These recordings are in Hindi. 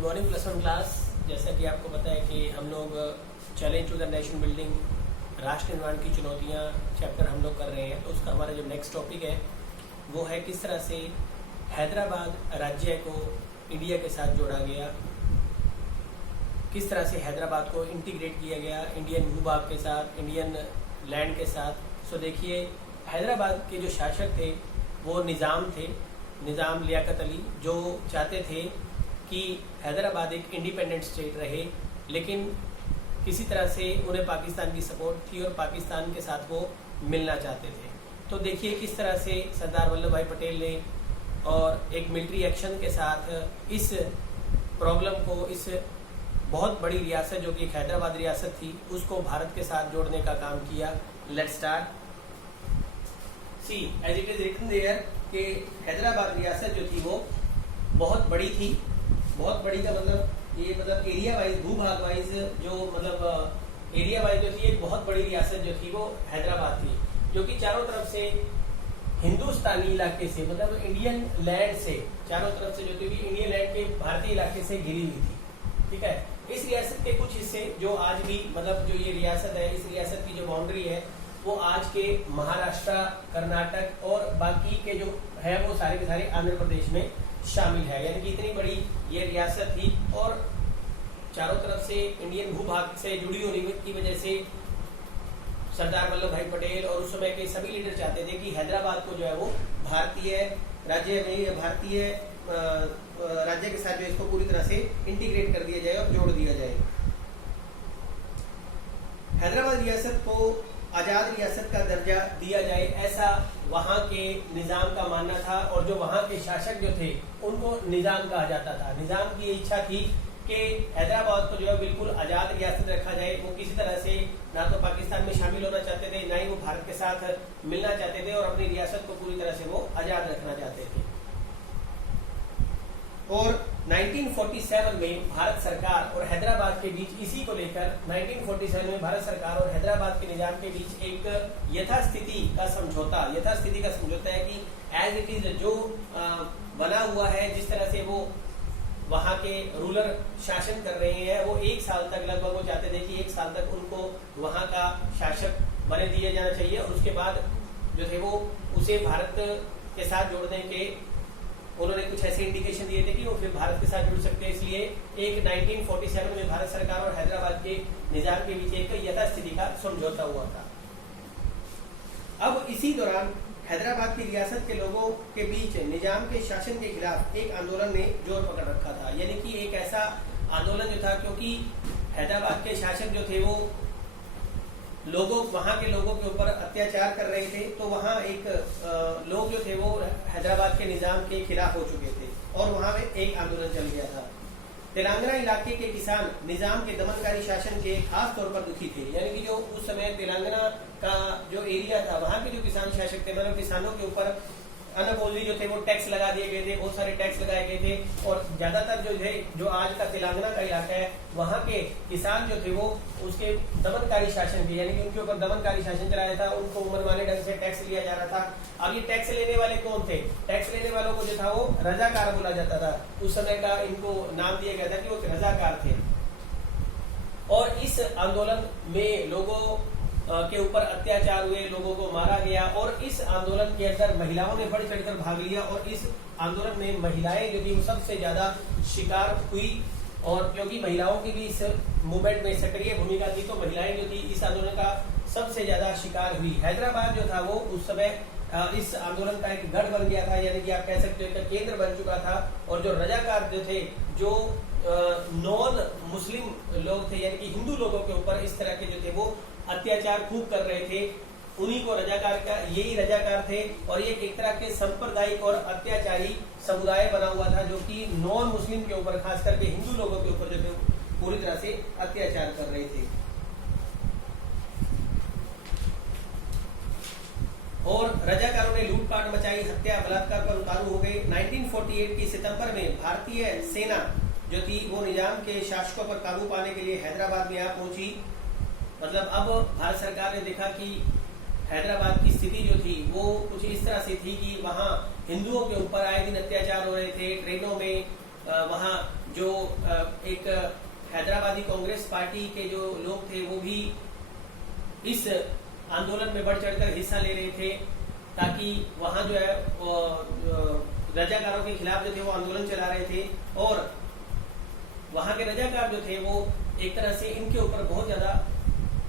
Good morning plus one class. जैसा कि आपको पता है कि हम लोग challenge to the nation building राष्ट्र निर्माण की चुनौतियां चैप्टर हम लोग कर रहे हैं। तो उसका हमारा जो नेक्स्ट टॉपिक है वो है किस तरह से हैदराबाद राज्य को इंडिया के साथ जोड़ा गया, किस तरह से हैदराबाद को इंटीग्रेट किया गया इंडियन भूभाग के साथ, इंडियन लैंड के साथ। सो देखिए, हैदराबाद के जो शासक थे वो निज़ाम थे, निज़ाम लियाकत अली, जो चाहते थे कि हैदराबाद एक इंडिपेंडेंट स्टेट रहे, लेकिन किसी तरह से उन्हें पाकिस्तान की सपोर्ट थी और पाकिस्तान के साथ वो मिलना चाहते थे। तो देखिए किस तरह से सरदार वल्लभ भाई पटेल ने और एक मिलिट्री एक्शन के साथ इस प्रॉब्लम को, इस बहुत बड़ी रियासत जो कि एक हैदराबाद रियासत थी, उसको भारत के साथ जोड़ने का काम किया। Let's start. See as it is written there कि हैदराबाद रियासत जो थी वो बहुत बड़ी थी। बहुत बड़ी का मतलब ये मतलब एरिया वाइज, भूभाग वाइज, जो मतलब एरिया वाइज जो थी एक बहुत बड़ी रियासत जो थी वो हैदराबाद थी, जो कि चारों तरफ से हिंदुस्तानी इलाके से, मतलब इंडियन लैंड से, चारों तरफ से जो थी इंडियन लैंड के भारतीय इलाके से घिरी हुई थी। ठीक है, इस रियासत के कुछ हिस्से जो आज भी, मतलब जो ये रियासत है, इस रियासत की जो बाउंड्री है वो आज के महाराष्ट्र, कर्नाटक और बाकी के जो है वो सारे के सारे आंध्र प्रदेश में शामिल है। यानी कि इतनी बड़ी ये रियासत थी और चारों तरफ से इंडियन भूभाग से जुड़ी होने की वजह से सरदार वल्लभ भाई पटेल और उस समय के सभी लीडर चाहते थे कि हैदराबाद को जो है वो भारतीय राज्य में, भारतीय राज्य के साथ जो इसको पूरी तरह से इंटीग्रेट कर दिया जाए और जोड़ दिया जाए। हैदराबाद रियासत को आजाद रियासत का दर्जा दिया जाए, ऐसा वहां के निजाम का मानना था और जो वहां के शासक जो थे उनको निजाम कहा जाता था। निजाम की ये इच्छा थी कि हैदराबाद को जो है बिल्कुल आजाद रियासत रखा जाए। वो किसी तरह से ना तो पाकिस्तान में शामिल होना चाहते थे, ना ही वो भारत के साथ मिलना चाहते थे और अपनी रियासत को पूरी तरह से वो आजाद रखना चाहते थे। और 1947 में भारत सरकार और हैदराबाद के बीच, इसी को लेकर 1947 में भारत सरकार और हैदराबाद के निजाम के बीच एक यथास्थिति का समझौता है कि एज इट इज जो बना हुआ है, जिस तरह से वो वहां के रूलर शासन कर रहे हैं, वो एक साल तक लगभग वो चाहते थे कि एक साल तक उनको वहां का शासक बने दिया जाना चाहिए और उसके बाद जो थे वो उसे भारत के साथ जोड़ने के उन्होंने कुछ ऐसे इंडिकेशन दिए थे कि वो फिर भारत के साथ जुड़ सकते हैं। इसलिए एक 1947 में भारत सरकार और हैदराबाद के निजाम के बीच एक यथास्थिति का समझौता हुआ था। अब इसी दौरान हैदराबाद की रियासत के लोगों के बीच निजाम के शासन के खिलाफ एक आंदोलन ने जोर पकड़ रखा था। यानी कि एक ऐसा आंदोलन जो था, क्योंकि हैदराबाद के शासक जो थे वो वहां के लोगों के ऊपर अत्याचार कर रहे थे, तो वहां एक लोग जो थे वो हैदराबाद के निजाम के खिलाफ हो चुके थे और वहां में एक आंदोलन चल गया था। तेलंगाना इलाके के किसान निजाम के दमनकारी शासन के खास तौर पर दुखी थे। यानी कि जो उस समय तेलंगाना का जो एरिया था, वहां के जो किसान शासक थे, मतलब किसानों के ऊपर अनअपोजिटली जो थे वो टैक्स लगा दिए गए थे, बहुत सारे टैक्स लगाए गए थे और ज्यादातर जो है, जो आज का तेलंगाना का इलाका है, वहां के किसान जो थे वो उसके दमनकारी शासन के, यानी कि उनके ऊपर दमनकारी शासन चलाया था, उनको मनमाने ढंग से टैक्स लिया जा रहा था। अब ये टैक्स लेने वाले कौन थे? टैक्स लेने वालों को जो था वो रजाकार बोला जाता था। उस समय का इनको नाम दिया गया था कि वो रजाकार थे। और इस आंदोलन में लोगों के ऊपर अत्याचार हुए, लोगों को मारा गया और इस आंदोलन के अंदर महिलाओं ने बढ़ चढ़कर भाग लिया और इस आंदोलन में महिलाएं जो थी वो सबसे ज्यादा शिकार हुई। और क्योंकि महिलाओं की भी इस मूवमेंट में सक्रिय भूमिका थी, तो महिलाएं जो थी इस आंदोलन का सबसे ज्यादा शिकार हुई। हैदराबाद जो था वो उस समय इस आंदोलन का एक गढ़ बन गया था, यानी कि आप कह सकते हो एक केंद्र बन चुका था। और जो रजाकार जो थे, जो नॉन मुस्लिम लोग थे, यानी कि हिंदू लोगों के ऊपर इस तरह के जो थे वो अत्याचार खूब कर रहे थे, उन्हीं को रजाकार का, यही रजाकार थे। और ये एक तरह के सांप्रदायिक और अत्याचारी समुदाय बना हुआ था, जो कि नॉन मुस्लिम के ऊपर, खास करके हिंदू लोगों के ऊपर जो थे पूरी तरह से अत्याचार कर रहे थे। और रजाकारों ने लूटपाट मचाई, हत्या बलात्कार पर उतारू हो गए। 1948 की सितंबर में भारतीय सेना जो थी वो निजाम के शासकों पर काबू पाने के लिए हैदराबाद में आ पहुंची। मतलब अब भारत सरकार ने देखा कि हैदराबाद की स्थिति जो थी वो कुछ इस तरह से थी कि वहाँ हिंदुओं के ऊपर आए दिन अत्याचार हो रहे थे, ट्रेनों में वहाँ जो एक हैदराबादी कांग्रेस पार्टी के जो लोग थे वो भी इस आंदोलन में बढ़ चढ़कर हिस्सा ले रहे थे, ताकि वहां जो है रजाकारों के खिलाफ जो थे वो आंदोलन चला रहे थे, और वहां के रजाकार जो थे वो एक तरह से इनके ऊपर बहुत ज्यादा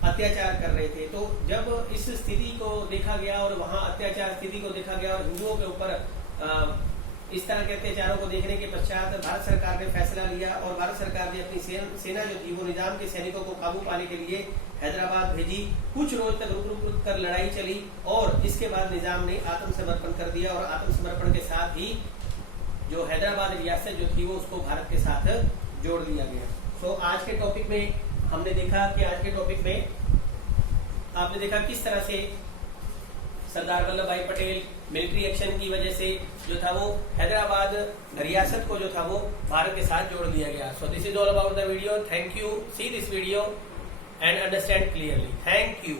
अत्याचार कर रहे थे। तो जब इस स्थिति को देखा गया और वहां अत्याचार स्थिति को देखा गया और हिंदुओं के ऊपर इस तरह के अत्याचारों को देखने के पश्चात भारत सरकार ने फैसला लिया, और भारत सरकार ने अपनी सेना जो थी वो निजाम के सैनिकों को काबू पाने के लिए हैदराबाद भेजी। कुछ रोज तक रुक कर लड़ाई चली, और इसके बाद निजाम ने आत्मसमर्पण कर दिया, और आत्मसमर्पण के साथ ही जो हैदराबाद रियासत जो थी वो उसको भारत के साथ जोड़ दिया गया। तो आज के टॉपिक में हमने देखा कि आज के टॉपिक में आपने देखा किस तरह से सरदार वल्लभ भाई पटेल मिलिट्री एक्शन की वजह से जो था वो हैदराबाद रियासत को जो था वो भारत के साथ जोड़ दिया गया। So this is all about the video. Thank you, see this video and understand clearly. Thank you.